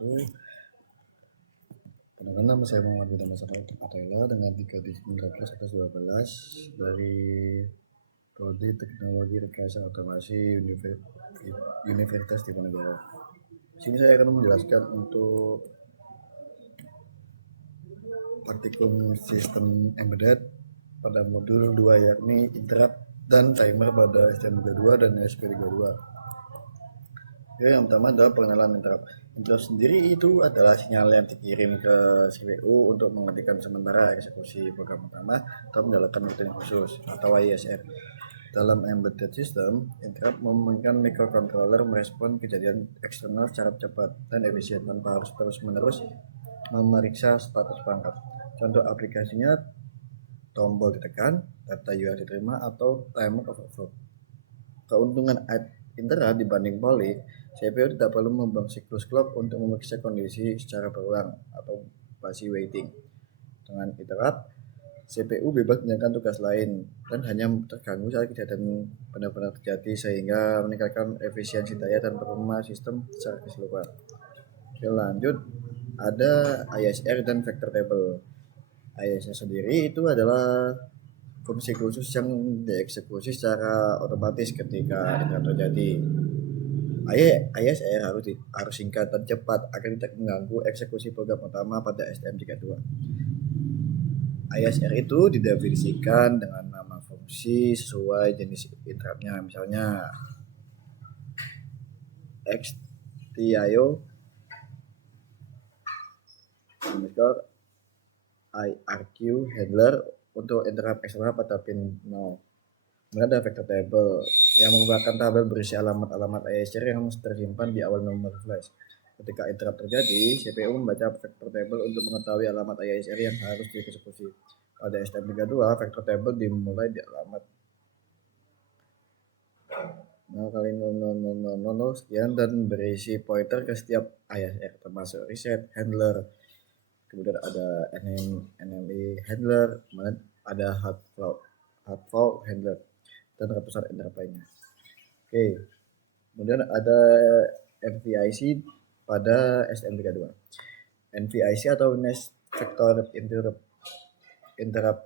wabarakatuh. Perkenalkan, nama saya Muhammad Bintang Atela dengan 3 digit indra 112 dari Prodi Teknologi Rekayasa Otomasi Universitas Diponegoro. Di sini saya akan menjelaskan untuk praktikum sistem embedded pada modul 2, yakni interrupt dan timer pada STM32 dan SP32. Yang pertama adalah pengenalan interrupt. Interrupt sendiri itu adalah sinyal yang dikirim ke CPU untuk menghentikan sementara eksekusi program utama atau menjalankan rutinitas khusus atau ISR. Dalam embedded system, interrupt memungkinkan microcontroller merespon kejadian eksternal secara cepat dan efisien tanpa harus terus-menerus memeriksa status perangkat. Contoh aplikasinya tombol ditekan, data UART diterima, atau timer overflow. Keuntungan interrupt dibanding poly, CPU tidak perlu membuang siklus clock untuk memeriksa kondisi secara berulang atau basi waiting. Dengan interrupt, CPU bebas menjalankan tugas lain dan hanya terganggu saat kejadian benar-benar terjadi, sehingga meningkatkan efisiensi daya dan performa sistem secara keseluruhan. Lanjut, ada ISR dan vector table. ISR sendiri itu adalah fungsi khusus yang dieksekusi secara otomatis ketika interrupt terjadi. ISR harus singkat dan cepat agar tidak mengganggu eksekusi program utama pada STM32. ISR itu didefinisikan dengan nama fungsi sesuai jenis interruptnya, misalnya XTIO IRQ handler untuk interrupt eksternal pada pin 0. Kemudian ada vector table yang merupakan tabel berisi alamat-alamat ISR yang tersimpan di awal memori flash. Ketika interrupt terjadi, CPU membaca vector table untuk mengetahui alamat ISR yang harus dieksekusi. Pada STM32, vector table dimulai di alamat 0 kali 00000 sekian dan berisi pointer ke setiap ISR, termasuk reset handler. Kemudian ada NME handler, kemudian ada hardflow handler, dan ratusan interrupt lainnya. Oke, kemudian ada NVIC pada STM32. NVIC atau Next Vector Interrupt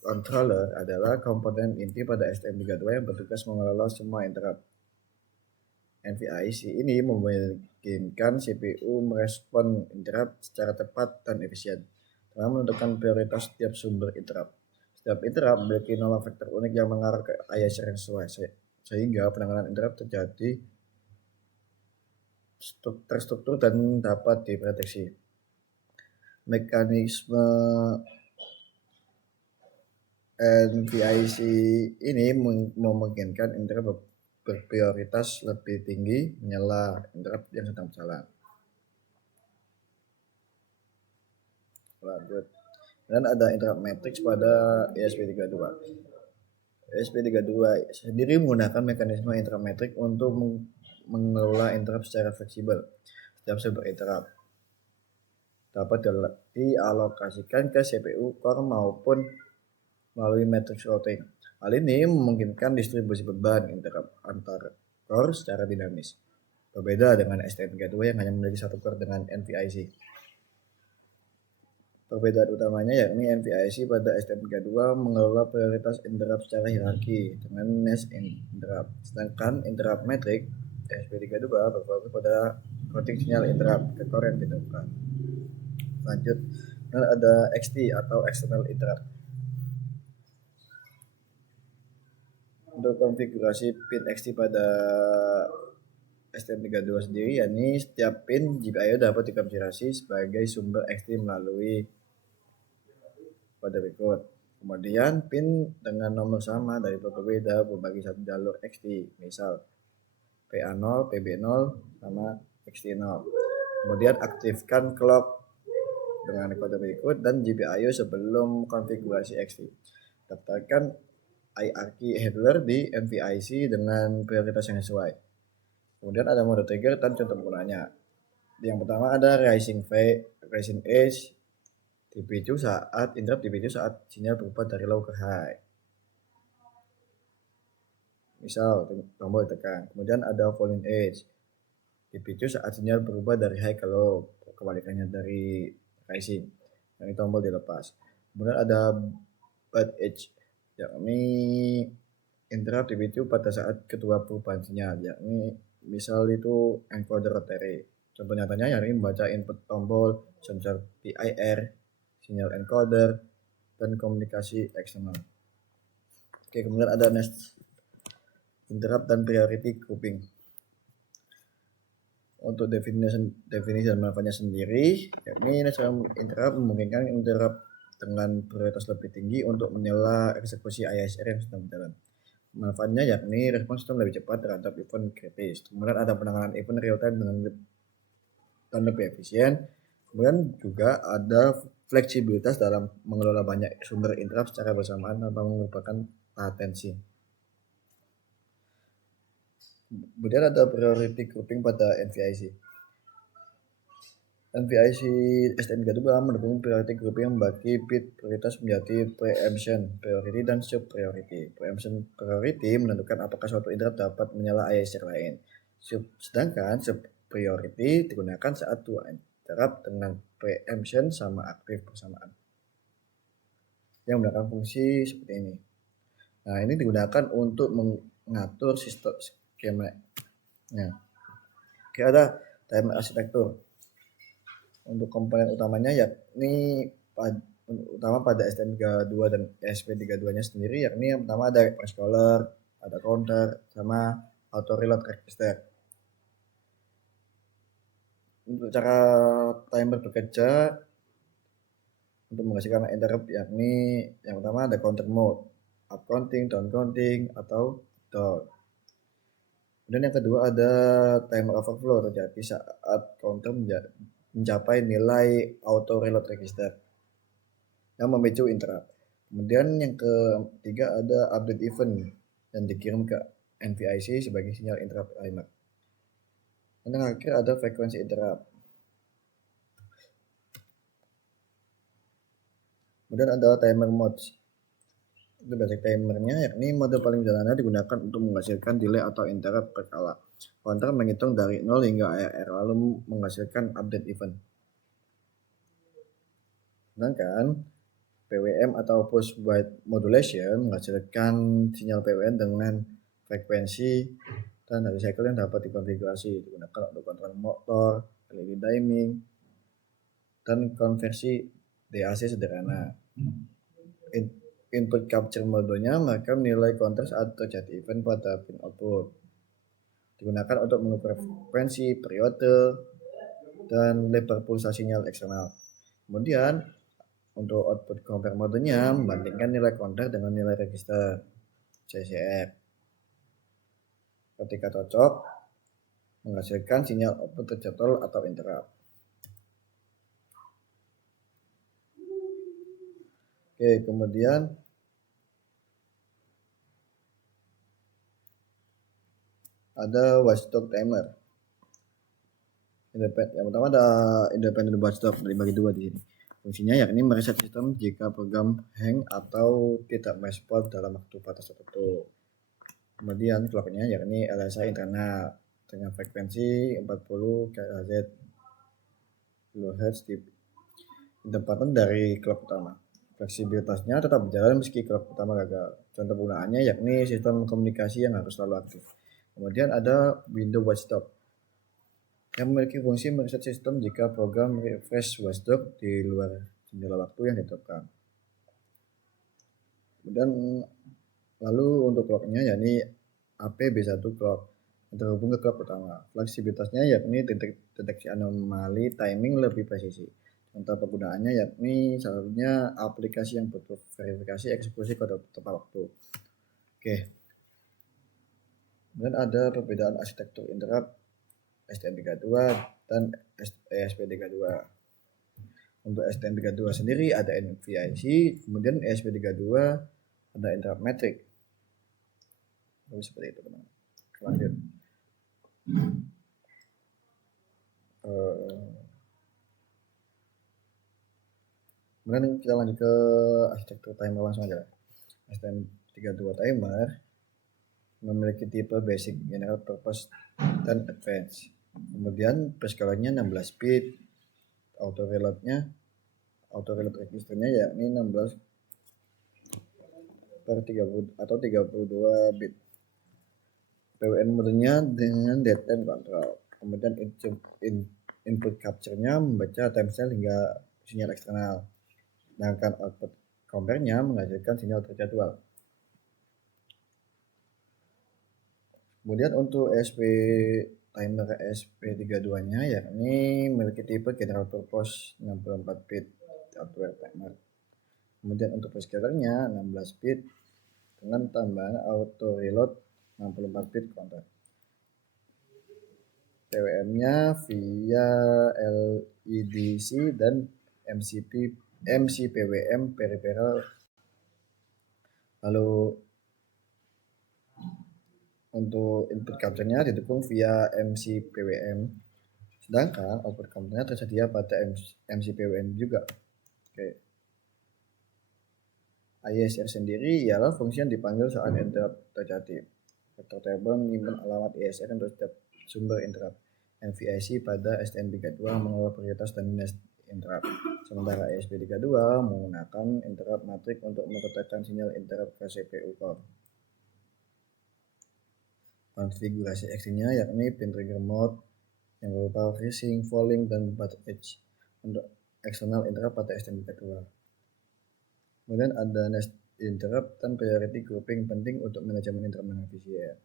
Controller adalah komponen inti pada STM32 yang bertugas mengelola semua interrupt. NVIC ini memungkinkan CPU merespon interrupt secara tepat dan efisien, dengan menentukan prioritas setiap sumber interrupt. Setiap interrupt memiliki nama vektor unik yang mengarah ke ISR yang sesuai, sehingga penanganan interrupt terjadi terstruktur dan dapat diprediksi. Mekanisme NVIC ini memungkinkan interrupt berprioritas lebih tinggi menyela interrupt yang sedang berjalan. Lanjut. Dan ada interrupt matrix pada ESP32. ESP32 sendiri menggunakan mekanisme interrupt matrix untuk mengelola interrupt secara fleksibel. Setiap sumber interrupt dapat dialokasikan ke CPU core maupun melalui matrix routing. Hal ini memungkinkan distribusi beban interrupt antar core secara dinamis. Berbeda dengan STM32 yang hanya memiliki satu core dengan NVIC. Perbedaan utamanya yakni NVIC pada STM32 mengelola prioritas interrupt secara hierarki dengan nest interrupt, sedangkan interrupt matrix SP32 berfokus pada routing sinyal interrupt ke core yang ditentukan. Lanjut, dan ada XT atau external interrupt. Untuk konfigurasi pin XT pada STM32 sendiri, yakni setiap pin GPIO dapat dikonfigurasi sebagai sumber XT melalui pada berikut. Kemudian pin dengan nomor sama dari berbeda berbagi satu jalur XT, misal PA0, PB0 sama XT0. Kemudian aktifkan clock dengan kode berikut dan GPIO sebelum konfigurasi XT. Daftarkan IRQ handler di NVIC dengan prioritas yang sesuai. Kemudian ada mode trigger dan contoh penggunaannya. Yang pertama ada rising edge dipicu saat interrupt dipicu saat sinyal berubah dari low ke high. Misal tombol ditekan. Kemudian ada falling edge dipicu saat sinyal berubah dari high ke low, kebalikannya dari rising. Yang ini tombol dilepas. Kemudian ada bad edge, yakni interrupt dipicu pada saat kedua perubahan sinyal, yakni misal itu encoder rotary. Contoh nyatanya yakni membaca input tombol sensor PIR, sinyal encoder, dan komunikasi eksternal. Oke, kemudian ada next interrupt dan priority grouping. Untuk definisi dan manfaatnya sendiri, yakni interrupt memungkinkan interrupt dengan prioritas lebih tinggi untuk menyela eksekusi ISR yang sedang berjalan. Manfaatnya yakni respon sistem lebih cepat terhadap event kritis. Kemudian ada penanganan event real time dan lebih efisien. Kemudian juga ada fleksibilitas dalam mengelola banyak sumber interrupt secara bersamaan tanpa merupakan latensi. Kemudian ada priority grouping pada NVIC. NVIC STM32 mendukung priority grouping yang membagi bit prioritas menjadi preemption priority dan sub priority. Preemption priority menentukan apakah suatu interrupt dapat menyala ISR lain. Sedangkan sub priority digunakan saat dua interrupt dengan preemption sama aktif bersamaan, yang menggunakan fungsi seperti ini. Nah, ini digunakan untuk mengatur sistem skema. Nah, ada timer arsitektur. Untuk komponen utamanya yakni utama pada STM32 dan ESP32-nya sendiri, yakni yang pertama ada press caller, ada counter, sama auto reload register. Untuk cara timer bekerja untuk menghasilkan interrupt, yakni yang pertama ada counter mode, up counting, down counting, atau down. Dan yang kedua ada timer overflow, terjadi saat counter mencapai nilai auto reload register yang memicu interrupt. Kemudian yang ketiga ada update event yang dikirim ke NVIC sebagai sinyal interrupt timer. Dan yang terakhir ada frekuensi interrupt. Kemudian ada timer modes. Itu basic timernya, yakni mode paling sederhana digunakan untuk menghasilkan delay atau interrupt berkala. Counter menghitung dari 0 hingga ARR lalu menghasilkan update event. Sedangkan PWM atau Pulse Width Modulation menghasilkan sinyal PWM dengan frekuensi dan dari cycle yang dapat dikonfigurasi, digunakan untuk kontrol motor, LED dimming, dan konversi DAC sederhana. Input capture modenya merekam nilai counter saat terjadi event pada pin output. Digunakan untuk mengukur frekuensi, periode, dan lebar pulsasi sinyal eksternal. Kemudian untuk output compare modenya membandingkan nilai counter dengan nilai register CCR. Ketika cocok, menghasilkan sinyal output terjadwal atau interrupt. Oke, kemudian ada watchdog timer. Yang pertama ada independent watchdog, dibagi dua di sini. Fungsinya yakni mereset sistem jika program hang atau tidak merespon dalam waktu batas tertentu. Kemudian clocknya yakni LSI internal dengan frekuensi 40 kHz di tempatan dari clock utama. Fleksibilitasnya tetap berjalan meski clock utama gagal. Contoh penggunaannya yakni sistem komunikasi yang harus selalu aktif. Kemudian ada window watchdog yang memiliki fungsi mereset sistem jika program refresh watchdog di luar jendela waktu yang ditetapkan. Kemudian lalu untuk clocknya yakni AP-B1 clock yang terhubung ke clock utama. Fleksibilitasnya yakni deteksi anomali timing lebih presisi. Contoh penggunaannya yakni salah aplikasi yang butuh verifikasi eksekusi kode tepat waktu. Oke. Kemudian ada perbedaan arsitektur interrupt STM32 dan ESP32. Untuk STM32 sendiri ada NVIC, kemudian ESP32 ada interrupt metric. Jadi seperti itu teman. Lanjut. Kemudian kita lanjut ke arsitektur timer langsung aja. STM32 timer memiliki tipe basic, general purpose, dan advanced. Kemudian perscalernya 16 bit, auto reload registernya yakni 16 per 30 atau 32 bit. PWN modenya dengan datetime control. Kemudian input capture-nya membaca timestamp hingga sinyal eksternal. Sedangkan output compare-nya menghasilkan sinyal terjadwal. Kemudian untuk timer ESP32-nya yakni memiliki tipe general purpose 64 bit hardware timer. Kemudian untuk perscalernya 16 bit dengan tambahan auto reload 64 bit counter. PWM-nya via LEDC dan MCPWM peripheral. Lalu untuk input capture-nya didukung via MCPWM, sedangkan output counter-nya tersedia pada MCPWM juga. Oke. ISR sendiri ialah fungsi yang dipanggil saat interrupt terjadi. Vector table menyimpan alamat ISR untuk setiap sumber interrupt. NVIC pada STM32 mengelola prioritas dan next interrupt. Sementara ESP32 menggunakan interrupt matrix untuk meletakkan sinyal interrupt ke CPU core. Konfigurasi X-nya yakni pin trigger mode yang berupa freezing, falling, dan butt edge untuk eksternal interrupt pada STM32. Kemudian ada next interrupt dan priority grouping penting untuk manajemen interrupt yang efisien.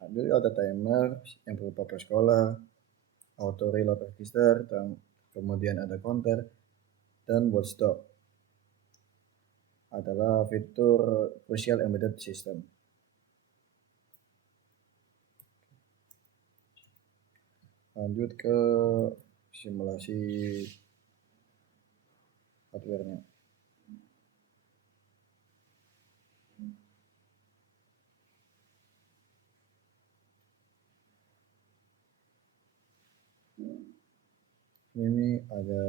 Ada auto timer yang berupa preschooler, auto reload register, dan kemudian ada counter, dan watchdog adalah fitur krusial embedded system. Lanjut ke simulasi hardware-nya. Ini ada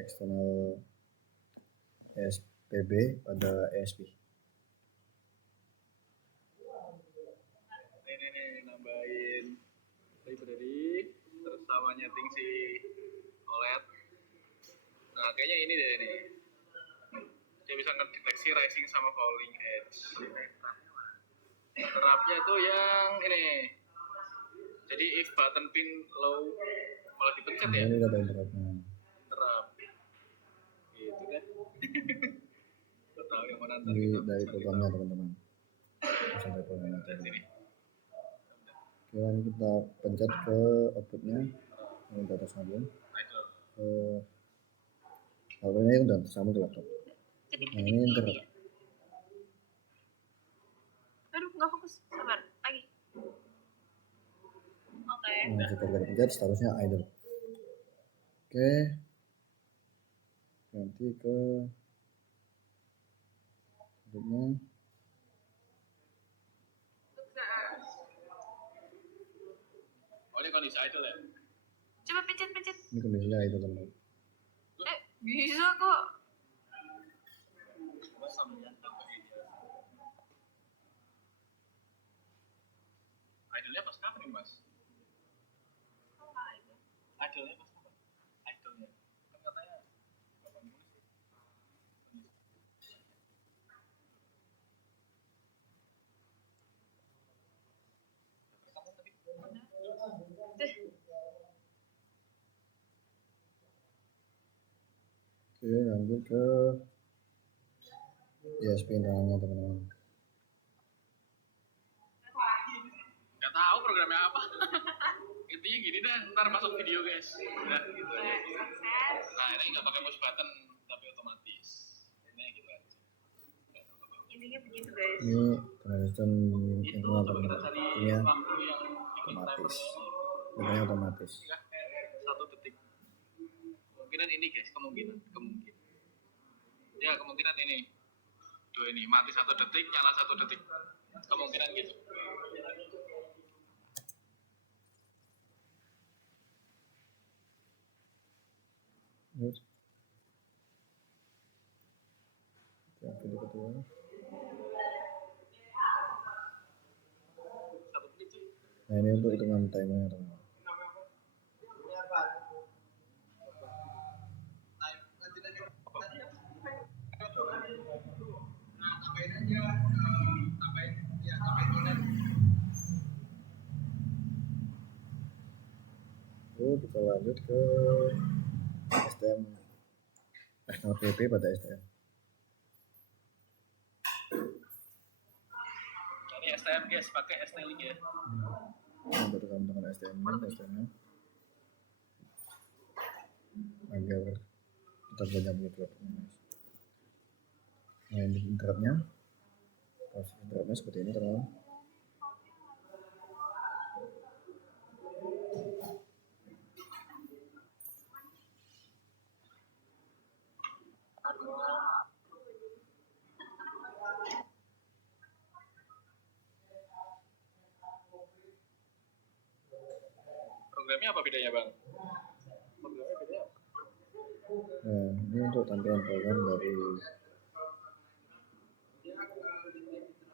eksternal SPB pada ESP. Ini nambahin library terus sama nyeting si OLED. Nah kayaknya ini deh nih, dia bisa ngedeteksi rising sama falling edge. Terapnya tuh yang ini, jadi if button pin low malah dipencet ya. Ini ada interruptnya. Terap gitu kan. Tahu yang mana Ini dari programnya teman-teman. Sampai programnya tadi. Oke, ini kita pencet ke outputnya yang udah tersambung. Outputnya yang udah tersambung ke laptop. Nah ini interrupt. Aduh, nggak fokus. Sabar, lagi. Oke. Nah, kita pencet statusnya idle. Oke. Ganti ke outputnya. Oh ini kondisi idle ya? Coba pencet. Ini kondisinya idle teman. Bisa kok. Idle-nya pas kapan nih mas? Idle-nya pas kapan? Idle-nya kan katanya 80 sih. Oke, lanjut ke ESP internalnya teman-teman. Gak tahu programnya apa. Intinya gini dah, ntar masuk video guys. Udah gitu aja. Nah ini nggak pakai push button tapi otomatis. Ini gitu aja. Intinya begitu guys. Ini transistor internal Itu kita teman-teman. cari Ini ya waktu yang otomatis. Bentuknya otomatis. 1 detik. Kemungkinan ini guys, kemungkinan. Ya kemungkinan ini. Dua ini mati 1 detik, nyala 1 detik. Kemungkinan gitu. Terus yang video kedua. 1 detik sih. Nah ini untuk hitungan timernya teman-teman. kita lanjut ke STM SNLPP pada STM. Ini STM guys, pakai ST link ya. Untuk kamu dengan STM-nya agar kita banyak mengikuti. Nah, ini interruptnya. Proses interruptnya seperti ini teman-teman. Programnya apa bedanya bang? Programnya bedanya apa? Nah, ini untuk tampilan program dari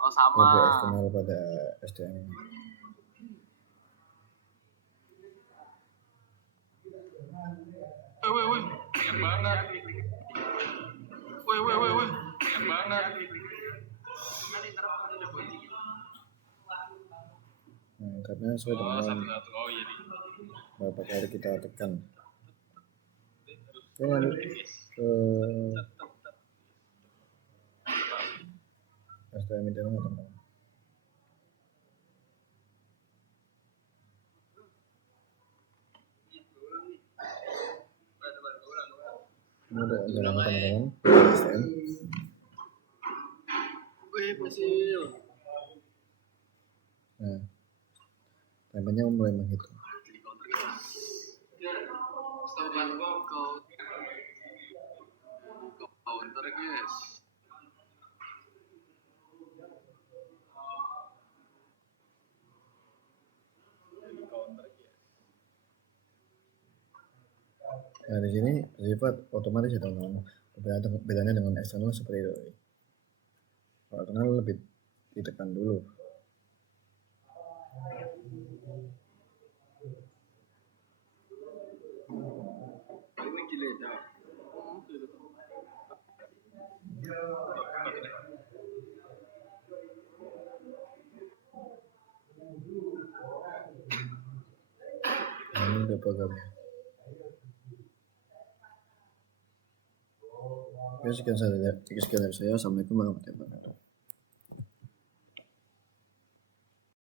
Oh sama. web eksternal pada STM. Wih, ingat banget. Wih, ingat banget. Nah, karena sesuai Oh, dengan satu-satu. Oh iya nih. berapa kali kita tekan. Oke, lanjut ke STM internal teman-teman. Ini udah jalan teman-teman STM. Wih, berhasil. Nah, timernya mulai menghitung. Counter guys. Nah, di sini bersifat otomatis ya teman-teman. Bedanya dengan eksternal seperti itu. Kalau eksternal lebih ditekan dulu. Ini gila dah. Nah, ini udah programnya. Oke, sekian dari saya. Assalamualaikum warahmatullahi wabarakatuh.